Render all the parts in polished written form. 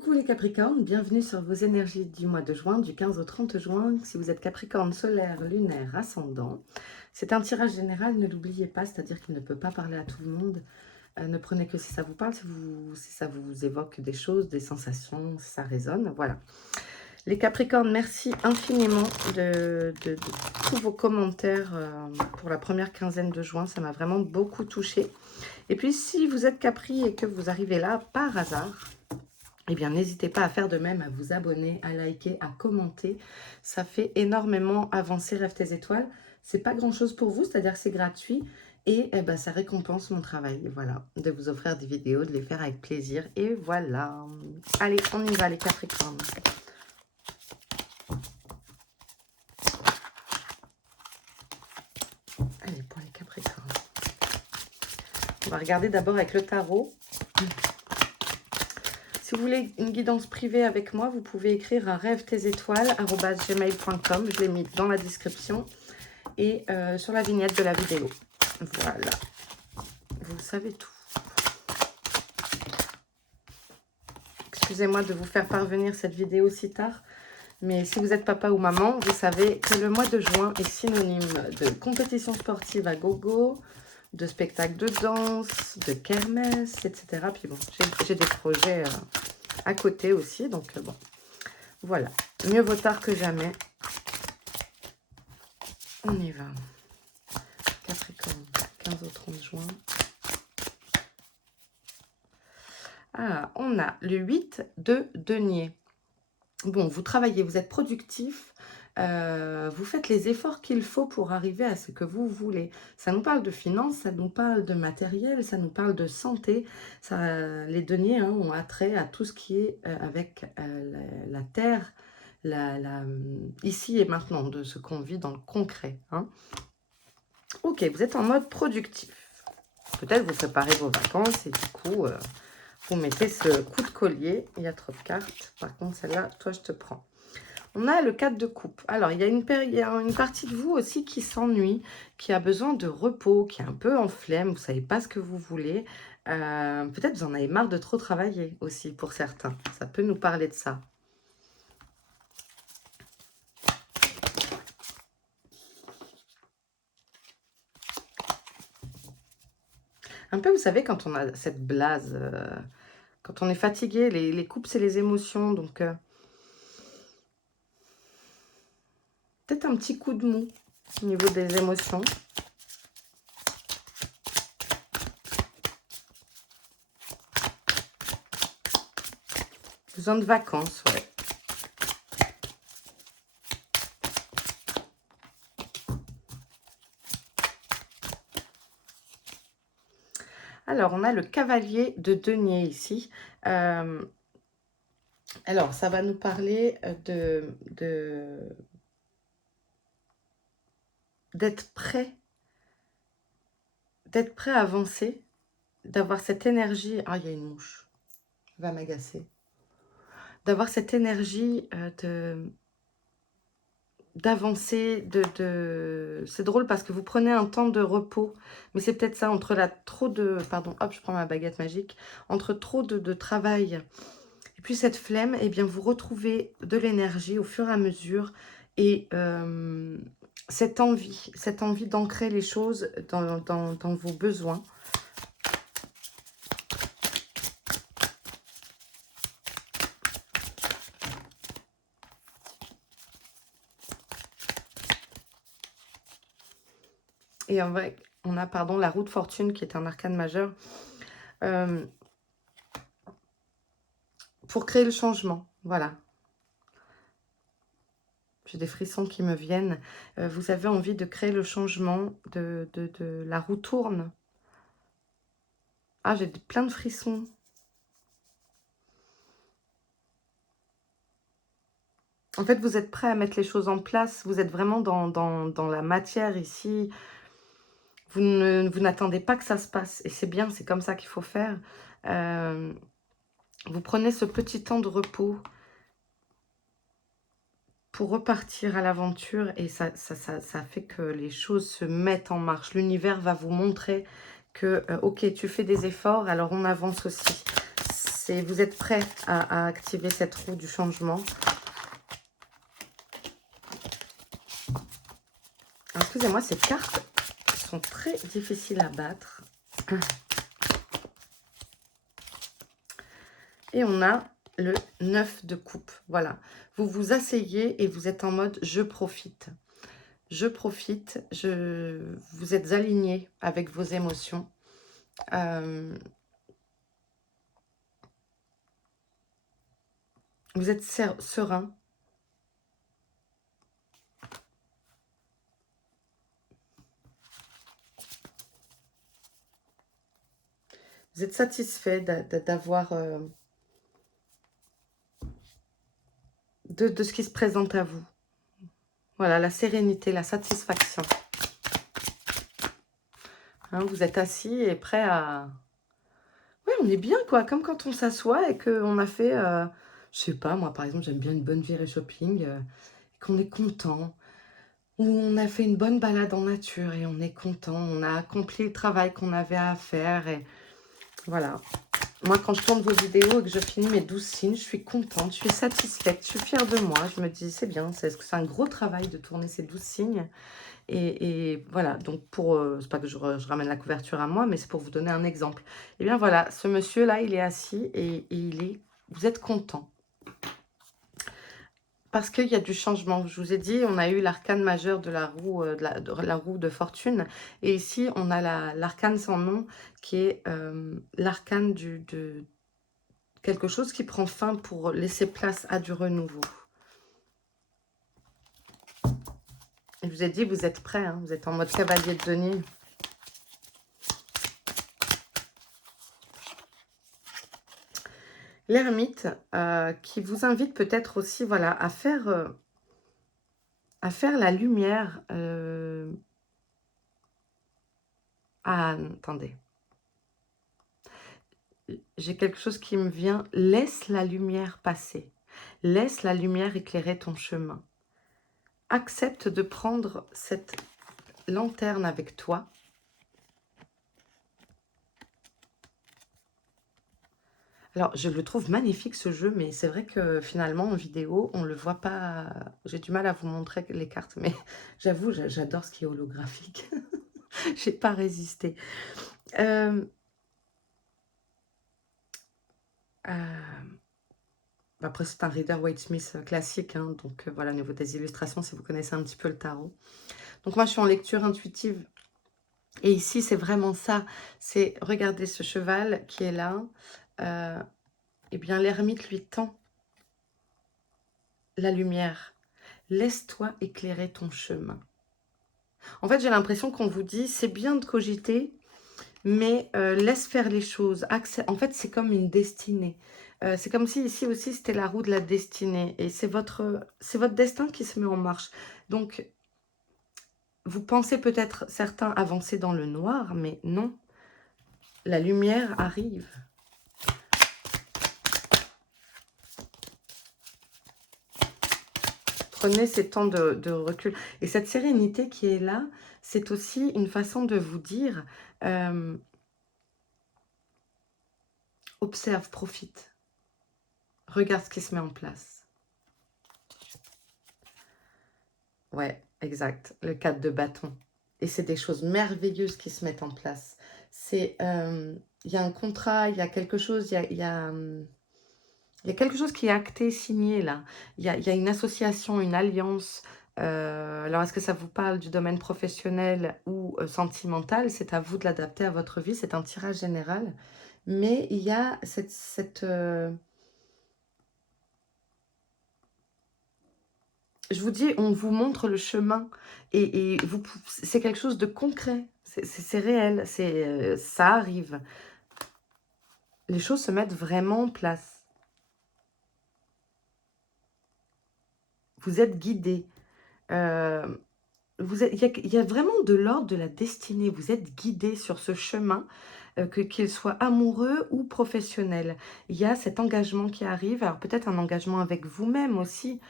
Coucou les Capricornes, bienvenue sur vos énergies du mois de juin, du 15 au 30 juin. Si vous êtes Capricorne solaire, lunaire, ascendant, c'est un tirage général, ne l'oubliez pas, c'est-à-dire qu'il ne peut pas parler à tout le monde. Ne prenez que si ça vous parle, si ça vous évoque des choses, des sensations, si ça résonne, voilà. Les Capricornes, merci infiniment de tous vos commentaires pour la première quinzaine de juin, ça m'a vraiment beaucoup touchée. Et puis si vous êtes Capri et que vous arrivez là par hasard, eh bien, n'hésitez pas à faire de même, à vous abonner, à liker, à commenter. Ça fait énormément avancer Rêve tes étoiles. C'est pas grand-chose pour vous, c'est-à-dire que c'est gratuit. Et eh ben, ça récompense mon travail, voilà, de vous offrir des vidéos, de les faire avec plaisir. Et voilà. Allez, on y va les Capricornes. Allez, pour les Capricornes. On va regarder d'abord avec le tarot. Si vous voulez une guidance privée avec moi, vous pouvez écrire à rêve-tes-étoiles@gmail.com. Je l'ai mis dans la description et sur la vignette de la vidéo. Voilà. Vous savez tout. Excusez-moi de vous faire parvenir cette vidéo si tard, mais si vous êtes papa ou maman, vous savez que le mois de juin est synonyme de compétition sportive à gogo, de spectacles de danse, de kermesse, etc. Puis bon, j'ai des projets à côté aussi, donc bon, voilà. Mieux vaut tard que jamais. On y va. Capricorne, 15 au 30 juin. Ah, on a le 8 de denier. Bon, vous travaillez, vous êtes productif, vous faites les efforts qu'il faut pour arriver à ce que vous voulez. Ça nous parle de finances, ça nous parle de matériel, ça nous parle de santé. Ça, les deniers hein, ont attrait à tout ce qui est avec la terre, ici et maintenant, de ce qu'on vit dans le concret. Hein. Ok, vous êtes en mode productif. Peut-être vous préparez vos vacances et du coup, vous mettez ce coup de collier. Il y a trop de cartes. Par contre, celle-là, toi, je te prends. On a le 4 de coupe. Alors, il y a une partie de vous aussi qui s'ennuie, qui a besoin de repos, qui est un peu en flemme. Vous ne savez pas ce que vous voulez. Peut-être vous en avez marre de trop travailler aussi pour certains. Ça peut nous parler de ça. Un peu, vous savez, quand on a cette blase, quand on est fatigué, les coupes, c'est les émotions. Donc, peut-être un petit coup de mou au niveau des émotions. Besoin de vacances, ouais. Alors, on a le cavalier de denier ici. Alors, ça va nous parler d'être prêt à avancer, d'avoir cette énergie. Ah, il y a une mouche, elle va m'agacer. D'avoir cette énergie d'avancer, c'est drôle parce que vous prenez un temps de repos, mais c'est peut-être ça, entre pardon, hop, je prends ma baguette magique, entre trop de travail et puis cette flemme, eh bien, vous retrouvez de l'énergie au fur et à mesure et cette envie d'ancrer les choses dans vos besoins. Et en vrai, on a, pardon, la roue de fortune qui est un arcane majeur. Pour créer le changement, voilà. J'ai des frissons qui me viennent. Vous avez envie de créer le changement, la roue tourne. Ah, j'ai plein de frissons. En fait, vous êtes prêt à mettre les choses en place. Vous êtes vraiment dans la matière ici. Vous n'attendez pas que ça se passe. Et c'est bien, c'est comme ça qu'il faut faire. Vous prenez ce petit temps de repos pour repartir à l'aventure. Et ça fait que les choses se mettent en marche. L'univers va vous montrer que, ok, tu fais des efforts, alors on avance aussi. Vous êtes prêt à activer cette roue du changement. Excusez-moi, ces cartes sont très difficiles à battre. Et on a le 9 de coupe. Voilà. Vous vous asseyez et vous êtes en mode « je profite ». Je profite. Vous êtes aligné avec vos émotions. Vous êtes serein. Vous êtes satisfait d'avoir... de ce qui se présente à vous. Voilà, la sérénité, la satisfaction. Hein, vous êtes assis et prêt à... Oui, on est bien, quoi. Comme quand on s'assoit et qu'on a fait... je sais pas, moi, par exemple, j'aime bien une bonne virée shopping. Qu'on est content. Ou on a fait une bonne balade en nature et on est content. On a accompli le travail qu'on avait à faire. Et voilà. Moi, quand je tourne vos vidéos et que je finis mes 12 signes, je suis contente, je suis satisfaite, je suis fière de moi. Je me dis, c'est bien, c'est un gros travail de tourner ces 12 signes. Et voilà, donc c'est pas que je ramène la couverture à moi, mais c'est pour vous donner un exemple. Et bien voilà, ce monsieur-là, il est assis et vous êtes content. Parce qu'il y a du changement. Je vous ai dit, on a eu l'arcane majeur de la roue la roue de fortune. Et ici, on a l'arcane sans nom, qui est l'arcane de quelque chose qui prend fin pour laisser place à du renouveau. Je vous ai dit, vous êtes prêts, hein, vous êtes en mode cavalier de denier. L'ermite qui vous invite peut-être aussi voilà, à faire la lumière. Attendez. J'ai quelque chose qui me vient. Laisse la lumière passer. Laisse la lumière éclairer ton chemin. Accepte de prendre cette lanterne avec toi. Alors, je le trouve magnifique ce jeu, mais c'est vrai que finalement, en vidéo, on ne le voit pas. J'ai du mal à vous montrer les cartes, mais j'avoue, j'adore ce qui est holographique. J'ai pas résisté. Après, c'est un Rider-Waite-Smith classique, hein, donc voilà, au niveau des illustrations, si vous connaissez un petit peu le tarot. Donc moi, je suis en lecture intuitive. Et ici, c'est vraiment ça. C'est, regardez ce cheval qui est là. Eh bien, l'ermite lui tend la lumière. Laisse-toi éclairer ton chemin. En fait, j'ai l'impression qu'on vous dit, c'est bien de cogiter, mais laisse faire les choses. En fait, c'est comme une destinée. C'est comme si ici aussi, c'était la roue de la destinée. Et c'est votre destin qui se met en marche. Donc, vous pensez peut-être certains avancer dans le noir, mais non. La lumière arrive. Prenez ces temps de recul. Et cette sérénité qui est là, c'est aussi une façon de vous dire, observe, profite. Regarde ce qui se met en place. Ouais, exact. Le 4 de bâton. Et c'est des choses merveilleuses qui se mettent en place. C'est, il y a un contrat, il y a quelque chose, il y a quelque chose qui est acté, signé là. Il y a une association, une alliance. Alors, est-ce que ça vous parle du domaine professionnel ou sentimental? C'est à vous de l'adapter à votre vie. C'est un tirage général. Mais il y a je vous dis, on vous montre le chemin. Et c'est quelque chose de concret. C'est réel. Ça arrive. Les choses se mettent vraiment en place. Vous êtes guidé. Il y a vraiment de l'ordre de la destinée. Vous êtes guidé sur ce chemin, qu'il soit amoureux ou professionnel. Il y a cet engagement qui arrive. Alors peut-être un engagement avec vous-même aussi.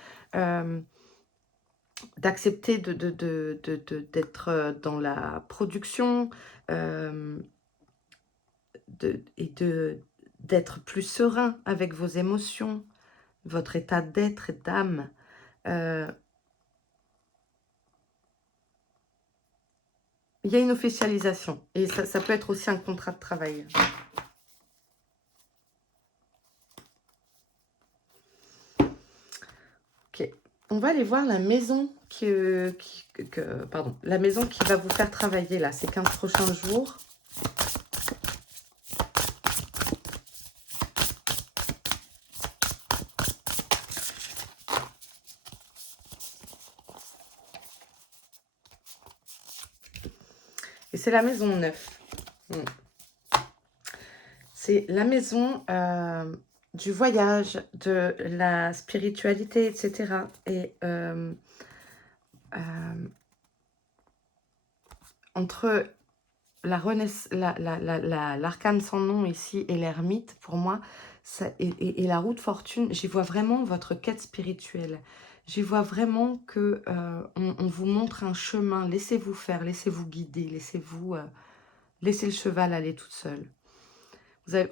D'accepter d'être dans la production et d'être plus serein avec vos émotions, votre état d'être et d'âme. Il y a une officialisation et ça peut être aussi un contrat de travail. Ok, on va aller voir la maison la maison qui va vous faire travailler là, ces 15 prochains jours. Et c'est la maison 9. C'est la maison du voyage, de la spiritualité, etc. Et entre l'arcane sans nom ici et l'ermite, pour moi, et la roue de fortune, j'y vois vraiment votre quête spirituelle. J'y vois vraiment que on vous montre un chemin. Laissez-vous faire, laissez-vous guider, laissez le cheval aller toute seule.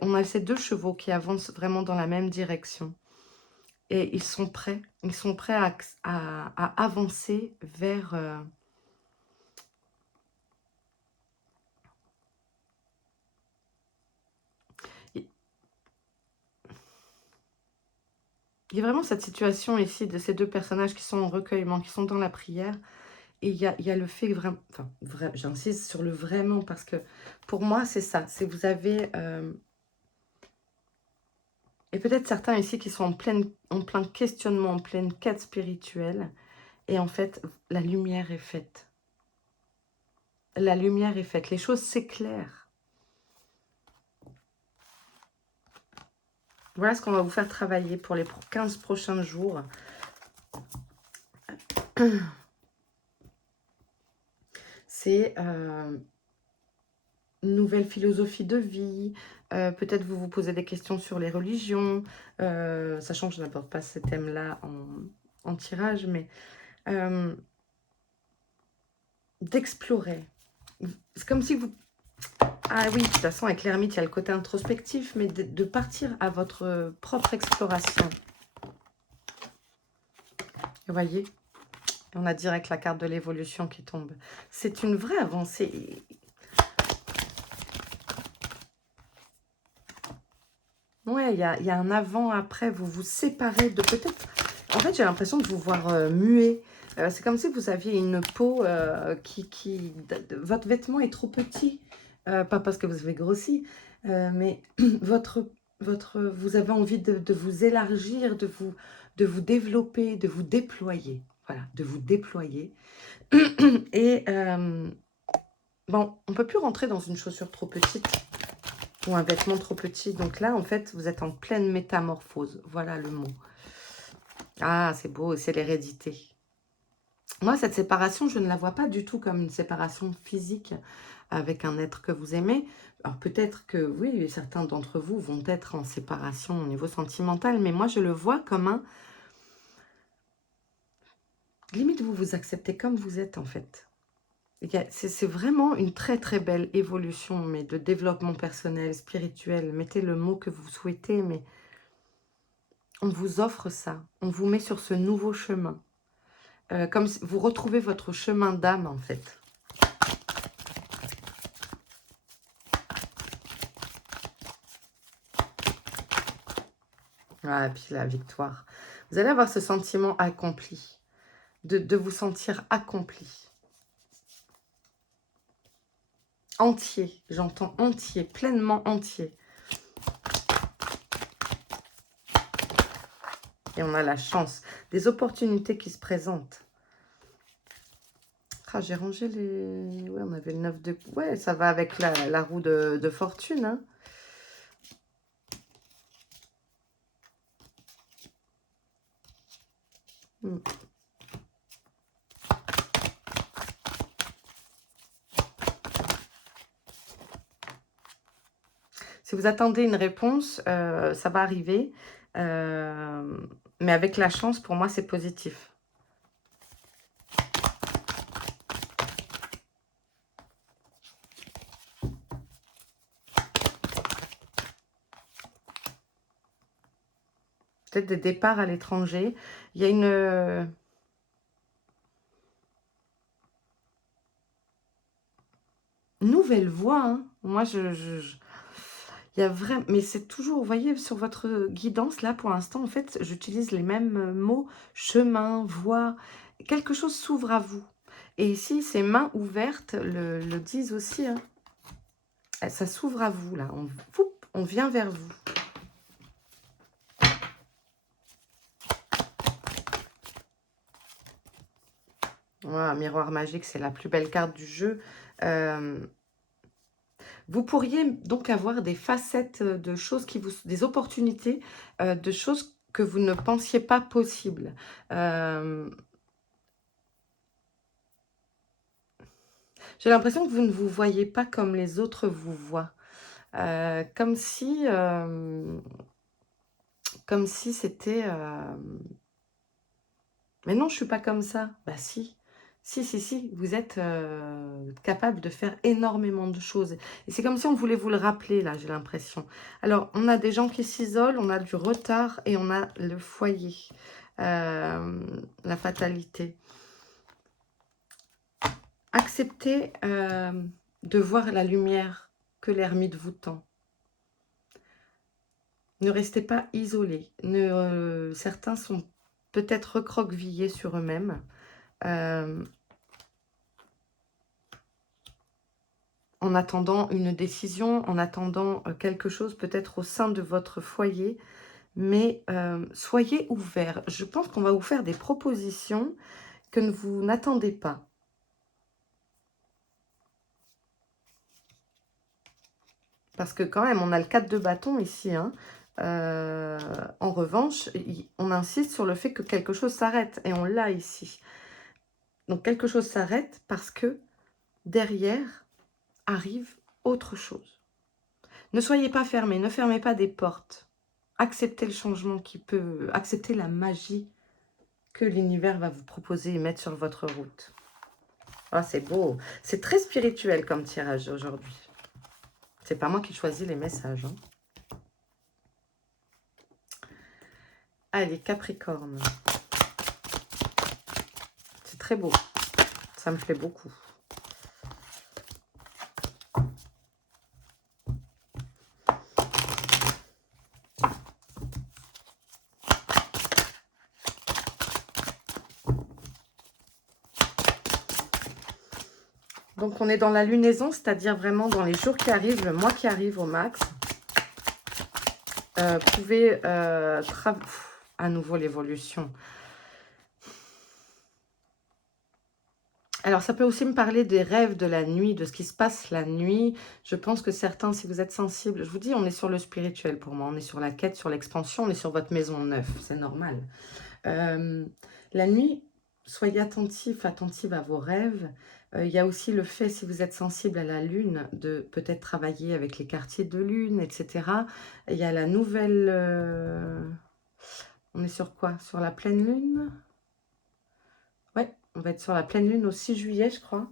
On a ces deux chevaux qui avancent vraiment dans la même direction. Et ils sont prêts à avancer vers... Il y a vraiment cette situation ici de ces deux personnages qui sont en recueillement, qui sont dans la prière. Et il y a le fait vraiment... Enfin, j'insiste sur le vraiment parce que pour moi, c'est ça. C'est vous avez... et peut-être certains ici qui sont en plein questionnement, en pleine quête spirituelle. Et en fait, la lumière est faite. La lumière est faite. Les choses s'éclairent. Voilà ce qu'on va vous faire travailler pour les 15 prochains jours. C'est une nouvelle philosophie de vie. Peut-être vous vous posez des questions sur les religions. Sachant que je n'apporte pas ce thème-là en tirage, mais d'explorer. C'est comme si vous... Ah oui, de toute façon, avec l'ermite, il y a le côté introspectif, mais de partir à votre propre exploration. Vous voyez, on a direct la carte de l'évolution qui tombe. C'est une vraie avancée. Ouais, il y a un avant-après. Vous vous séparez de peut-être... En fait, j'ai l'impression de vous voir muet. C'est comme si vous aviez une peau votre vêtement est trop petit. Pas parce que vous avez grossi, mais vous avez envie de vous élargir, de vous développer, de vous déployer. Voilà, de vous déployer. Et bon, on ne peut plus rentrer dans une chaussure trop petite ou un vêtement trop petit. Donc là, en fait, vous êtes en pleine métamorphose. Voilà le mot. Ah, c'est beau, c'est l'hérédité. Moi, cette séparation, je ne la vois pas du tout comme une séparation physique avec un être que vous aimez. Alors peut-être que, oui, certains d'entre vous vont être en séparation au niveau sentimental, mais moi, je le vois comme un... Limite, vous vous acceptez comme vous êtes, en fait. C'est vraiment une très, très belle évolution, mais de développement personnel, spirituel. Mettez le mot que vous souhaitez, mais on vous offre ça. On vous met sur ce nouveau chemin. Comme si vous retrouvez votre chemin d'âme, en fait. Ah, et puis la victoire. Vous allez avoir ce sentiment accompli. De vous sentir accompli. Entier, j'entends entier, pleinement entier. Et on a la chance. Des opportunités qui se présentent. Ah, j'ai rangé les... Ouais, on avait le 9 de... Ouais, ça va avec la roue de fortune. Hein. Hmm. Si vous attendez une réponse, ça va arriver. Mais avec la chance, pour moi, c'est positif. Peut-être des départs à l'étranger. Il y a une nouvelle voie, hein. Moi, il y a vraiment... Mais c'est toujours, vous voyez, sur votre guidance, là, pour l'instant, en fait, j'utilise les mêmes mots. Chemin, voie. Quelque chose s'ouvre à vous. Et ici, ces mains ouvertes le disent aussi, hein. Ça s'ouvre à vous, là. On vient vers vous. Voilà, miroir magique, c'est la plus belle carte du jeu. Vous pourriez donc avoir des facettes de choses des opportunités, de choses que vous ne pensiez pas possibles. J'ai l'impression que vous ne vous voyez pas comme les autres vous voient. Comme si c'était... Mais non, je suis pas comme ça. Bah si. Si, si, si. Vous êtes capable de faire énormément de choses. Et c'est comme si on voulait vous le rappeler, là, j'ai l'impression. Alors, on a des gens qui s'isolent, on a du retard et on a le foyer. La fatalité. Acceptez de voir la lumière que l'ermite vous tend. Ne restez pas isolés. Certains sont peut-être recroquevillés sur eux-mêmes. En attendant une décision, en attendant quelque chose peut-être au sein de votre foyer. Mais soyez ouverts. Je pense qu'on va vous faire des propositions que vous n'attendez pas. Parce que quand même, on a le 4 de bâton ici, hein. En revanche, on insiste sur le fait que quelque chose s'arrête. Et on l'a ici. Donc, quelque chose s'arrête parce que derrière arrive autre chose. Ne soyez pas fermés. Ne fermez pas des portes. Acceptez le changement qui peut... Acceptez la magie que l'univers va vous proposer et mettre sur votre route. Ah, c'est beau. C'est très spirituel comme tirage aujourd'hui. C'est pas moi qui choisis les messages, hein. Allez, Capricorne. C'est très beau. Ça me plaît beaucoup. Donc, on est dans la lunaison, c'est-à-dire vraiment dans les jours qui arrivent, le mois qui arrive au max. Pouvez à nouveau l'évolution. Alors, ça peut aussi me parler des rêves de la nuit, de ce qui se passe la nuit. Je pense que certains, si vous êtes sensibles, je vous dis, on est sur le spirituel pour moi. On est sur la quête, sur l'expansion, on est sur votre maison neuve. C'est normal. La nuit, soyez attentif, attentive à vos rêves. Il y a aussi le fait, si vous êtes sensible à la lune, de peut-être travailler avec les quartiers de lune, etc. Il y a la nouvelle... on est sur quoi? Sur la pleine lune? Ouais, on va être sur la pleine lune au 6 juillet, je crois.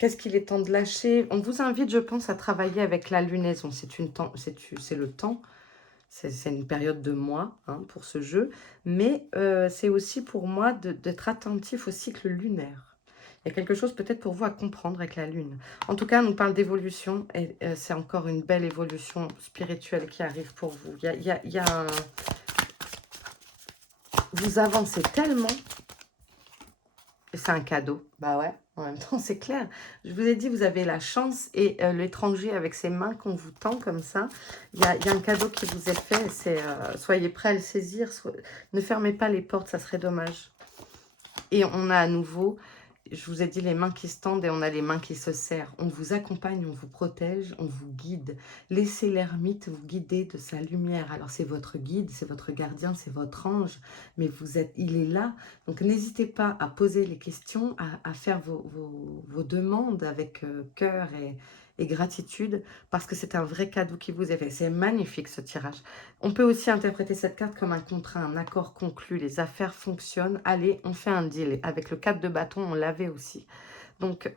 Qu'est-ce qu'il est temps de lâcher? On vous invite, je pense, à travailler avec la lunaison. C'est le temps. C'est une période de mois, hein, pour ce jeu. Mais c'est aussi pour moi d'être attentif au cycle lunaire. Il y a quelque chose peut-être pour vous à comprendre avec la lune. En tout cas, on nous parle d'évolution. Et c'est encore une belle évolution spirituelle qui arrive pour vous. Vous avancez tellement. Et c'est un cadeau. Bah ouais, en même temps, c'est clair. Je vous ai dit, vous avez la chance et l'étranger avec ses mains qu'on vous tend comme ça. Il y a un cadeau qui vous est fait. C'est soyez prêts à le saisir. Ne fermez pas les portes, ça serait dommage. Et on a à nouveau, je vous ai dit, les mains qui se tendent et on a les mains qui se serrent. On vous accompagne, on vous protège, on vous guide. Laissez l'ermite vous guider de sa lumière. Alors, c'est votre guide, c'est votre gardien, c'est votre ange, mais il est là. Donc, n'hésitez pas à poser les questions, à faire vos demandes avec cœur et gratitude, parce que c'est un vrai cadeau qui vous est fait. C'est magnifique, ce tirage. On peut aussi interpréter cette carte comme un contrat, un accord conclu. Les affaires fonctionnent. Allez, on fait un deal. Avec le 4 de bâton, on l'avait aussi. Donc,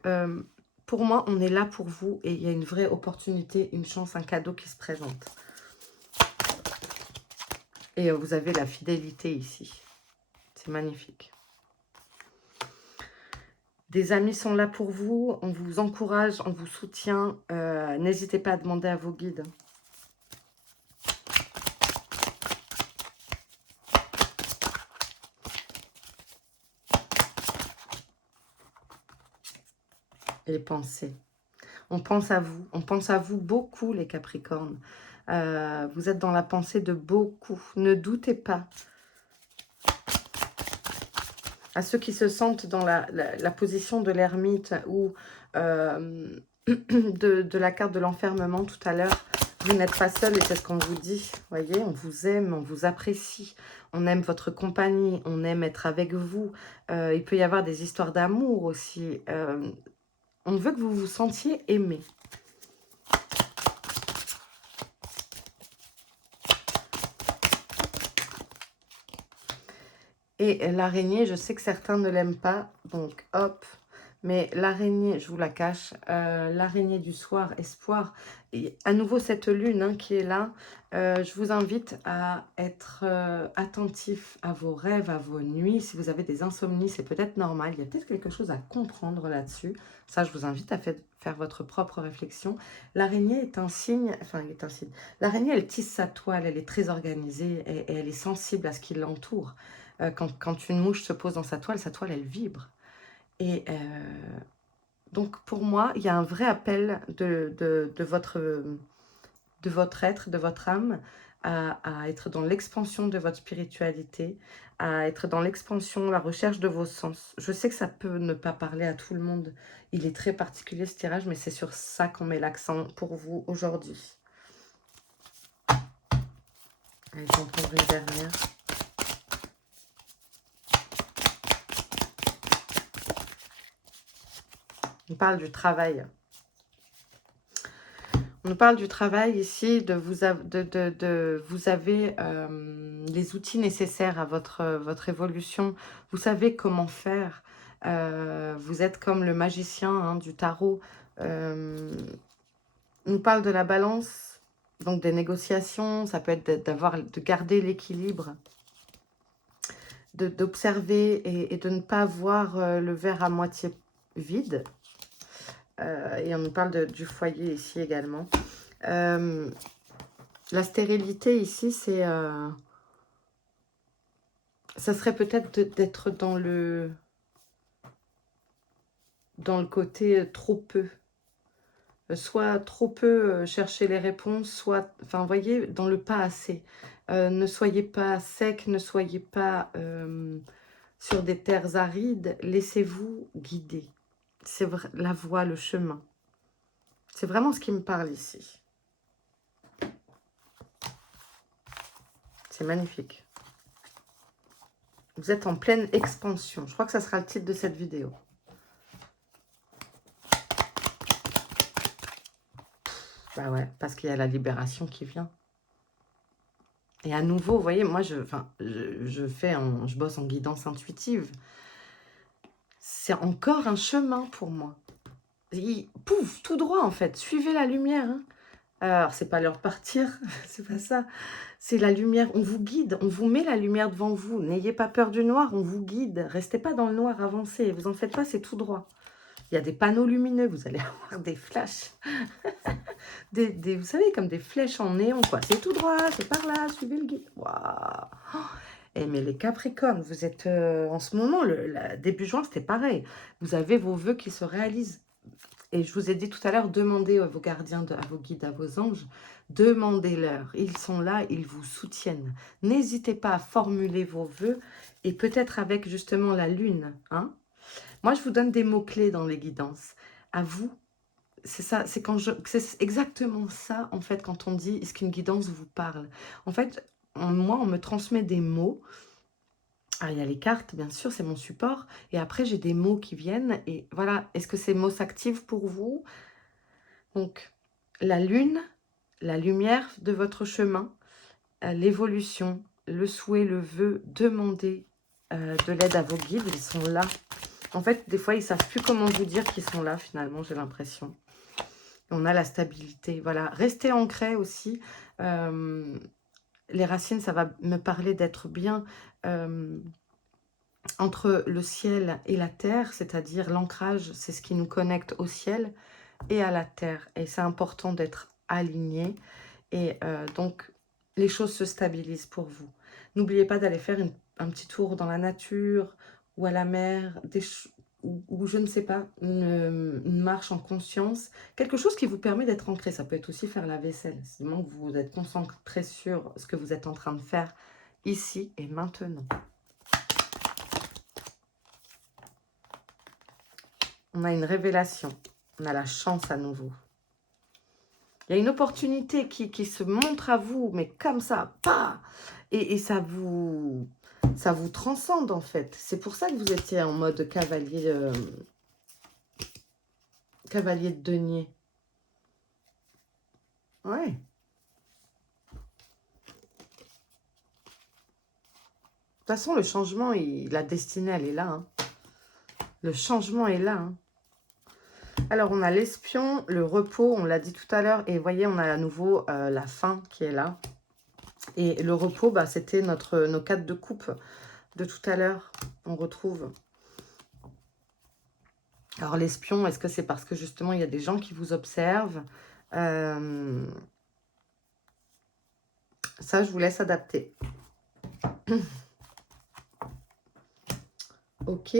pour moi, on est là pour vous et il y a une vraie opportunité, une chance, un cadeau qui se présente. Et vous avez la fidélité ici. C'est magnifique. Des amis sont là pour vous, on vous encourage, on vous soutient. N'hésitez pas à demander à vos guides. Les pensées. On pense à vous beaucoup les Capricornes. Vous êtes dans la pensée de beaucoup, ne doutez pas. À ceux qui se sentent dans la position de l'ermite ou de la carte de l'enfermement tout à l'heure, vous n'êtes pas seul et c'est ce qu'on vous dit. Voyez, on vous aime, on vous apprécie, on aime votre compagnie, on aime être avec vous. Il peut y avoir des histoires d'amour aussi. On veut que vous vous sentiez aimé. Et l'araignée, je sais que certains ne l'aiment pas, donc hop. Mais l'araignée, je vous la cache, l'araignée du soir, espoir. Et à nouveau cette lune hein, qui est là, je vous invite à être attentif à vos rêves, à vos nuits. Si vous avez des insomnies, c'est peut-être normal. Il y a peut-être quelque chose à comprendre là-dessus. Ça, je vous invite à faire votre propre réflexion. L'araignée est un signe, enfin, elle est un signe. L'araignée, elle tisse sa toile, elle est très organisée et elle est sensible à ce qui l'entoure. Quand une mouche se pose dans sa toile, elle vibre. Et donc, pour moi, il y a un vrai appel de votre être, de votre âme, à être dans l'expansion de votre spiritualité, à être dans l'expansion, la recherche de vos sens. Je sais que ça peut ne pas parler à tout le monde. Il est très particulier ce tirage, mais c'est sur ça qu'on met l'accent pour vous aujourd'hui. Allez, j'en prendrai une dernière. On parle du travail. On parle du travail ici, vous avez les outils nécessaires à votre évolution. Vous savez comment faire. Vous êtes comme le magicien hein, du tarot. On nous parle de la balance, donc des négociations. Ça peut être de garder l'équilibre, d'observer et de ne pas voir le verre à moitié vide. Et on nous parle du foyer ici également. La stérilité ici, c'est... ça serait peut-être d'être dans le côté trop peu. Soit trop peu chercher les réponses, soit... Enfin, vous voyez, dans le pas assez. Ne soyez pas sec, ne soyez pas sur des terres arides. Laissez-vous guider. C'est la voie, le chemin. C'est vraiment ce qui me parle ici. C'est magnifique. Vous êtes en pleine expansion. Je crois que ça sera le titre de cette vidéo. Bah ouais, parce qu'il y a la libération qui vient. Et à nouveau, vous voyez, moi, je bosse en guidance intuitive. C'est encore un chemin pour moi. Pouf, tout droit en fait. Suivez la lumière. Hein. Alors, c'est pas l'heure de partir, c'est pas ça. C'est la lumière, on vous guide, on vous met la lumière devant vous. N'ayez pas peur du noir, on vous guide. Restez pas dans le noir, avancez. Vous en faites pas, c'est tout droit. Il y a des panneaux lumineux, vous allez avoir des flashs. Vous savez, comme des flèches en néon, quoi. C'est tout droit, c'est par là, suivez le guide. Waouh. Eh, mais les Capricornes, vous êtes en ce moment, début juin, c'était pareil. Vous avez vos vœux qui se réalisent. Et je vous ai dit tout à l'heure, demandez à vos gardiens, à vos guides, à vos anges, demandez-leur. Ils sont là, ils vous soutiennent. N'hésitez pas à formuler vos vœux et peut-être avec justement la lune. Hein. Moi, je vous donne des mots-clés dans les guidances. À vous, c'est ça, c'est exactement ça, en fait, quand on dit, est-ce qu'une guidance vous parle? En fait, moi, on me transmet des mots. Ah, il y a les cartes, bien sûr, c'est mon support. Et après, j'ai des mots qui viennent. Et voilà, est-ce que ces mots s'activent pour vous? Donc, la lune, la lumière de votre chemin, l'évolution, le souhait, le vœu, demandez de l'aide à vos guides. Ils sont là. En fait, des fois, ils ne savent plus comment vous dire qu'ils sont là, finalement, j'ai l'impression. On a la stabilité, voilà. Restez ancré aussi. Les racines, ça va me parler d'être bien entre le ciel et la terre, c'est-à-dire l'ancrage, c'est ce qui nous connecte au ciel et à la terre. Et c'est important d'être aligné. Et donc, les choses se stabilisent pour vous. N'oubliez pas d'aller faire un petit tour dans la nature ou à la mer, ou je ne sais pas, une marche en conscience. Quelque chose qui vous permet d'être ancré. Ça peut être aussi faire la vaisselle. Sinon, vous êtes concentré sur ce que vous êtes en train de faire ici et maintenant. On a une révélation. On a la chance à nouveau. Il y a une opportunité qui se montre à vous, mais comme ça, pas. Et ça vous transcende en fait. C'est pour ça que vous étiez en mode cavalier, cavalier de denier. Ouais. De toute façon, le changement, la destinée, elle est là. Hein. Le changement est là. Hein. Alors, on a l'espion, le repos, on l'a dit tout à l'heure. Et voyez, on a à nouveau la fin qui est là. Et le repos, bah, c'était nos 4 de coupe de tout à l'heure. On retrouve. Alors, l'espion, est-ce que c'est parce que justement, il y a des gens qui vous observent ça, je vous laisse adapter. Ok.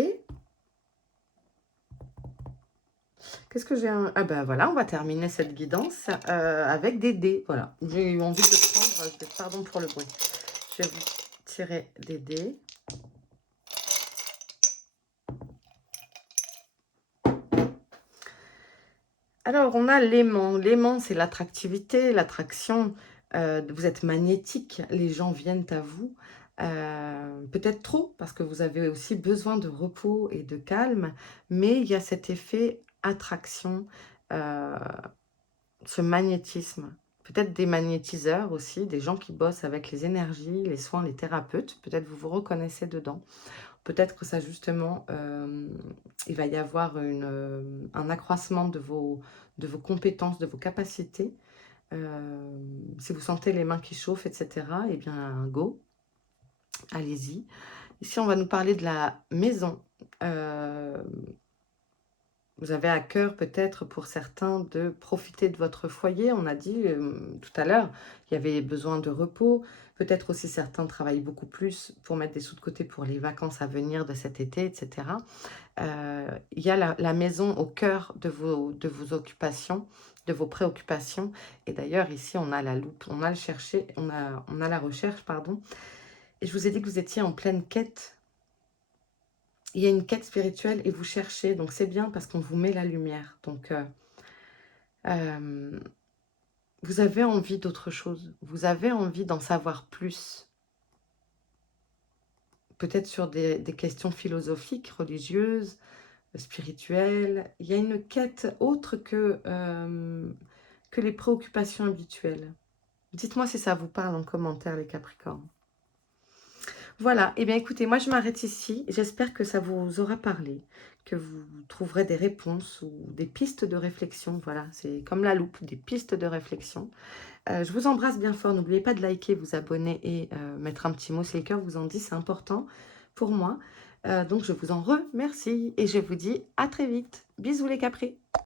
Qu'est-ce que j'ai Ah ben voilà, on va terminer cette guidance avec des dés. Voilà, j'ai eu envie de prendre, pardon pour le bruit. Je vais vous tirer des dés. Alors, on a l'aimant. L'aimant, c'est l'attractivité, l'attraction. Vous êtes magnétique, les gens viennent à vous. Peut-être trop, parce que vous avez aussi besoin de repos et de calme. Mais il y a cet effet attraction, ce magnétisme. Peut-être des magnétiseurs aussi, des gens qui bossent avec les énergies, les soins, les thérapeutes. Peut-être vous vous reconnaissez dedans. Peut-être que ça, justement, il va y avoir un accroissement de vos compétences, de vos capacités. Si vous sentez les mains qui chauffent, etc., eh bien, go, allez-y. Ici, on va nous parler de la maison. Vous avez à cœur peut-être pour certains de profiter de votre foyer. On a dit tout à l'heure, il y avait besoin de repos. Peut-être aussi certains travaillent beaucoup plus pour mettre des sous de côté pour les vacances à venir de cet été, etc. Il y a la maison au cœur de vos occupations, de vos préoccupations. Et d'ailleurs, ici, on a la loupe, on a le chercher, on a la recherche, pardon. Et je vous ai dit que vous étiez en pleine quête. Il y a une quête spirituelle et vous cherchez, donc c'est bien parce qu'on vous met la lumière. Donc, vous avez envie d'autre chose, vous avez envie d'en savoir plus. Peut-être sur des questions philosophiques, religieuses, spirituelles. Il y a une quête autre que les préoccupations habituelles. Dites-moi si ça vous parle en commentaire, les Capricornes. Voilà, et bien écoutez, moi je m'arrête ici. J'espère que ça vous aura parlé, que vous trouverez des réponses ou des pistes de réflexion. Voilà, c'est comme la loupe, des pistes de réflexion. Je vous embrasse bien fort. N'oubliez pas de liker, vous abonner et mettre un petit mot si le cœur vous en dit. C'est important pour moi. Donc je vous en remercie et je vous dis à très vite. Bisous les Capris.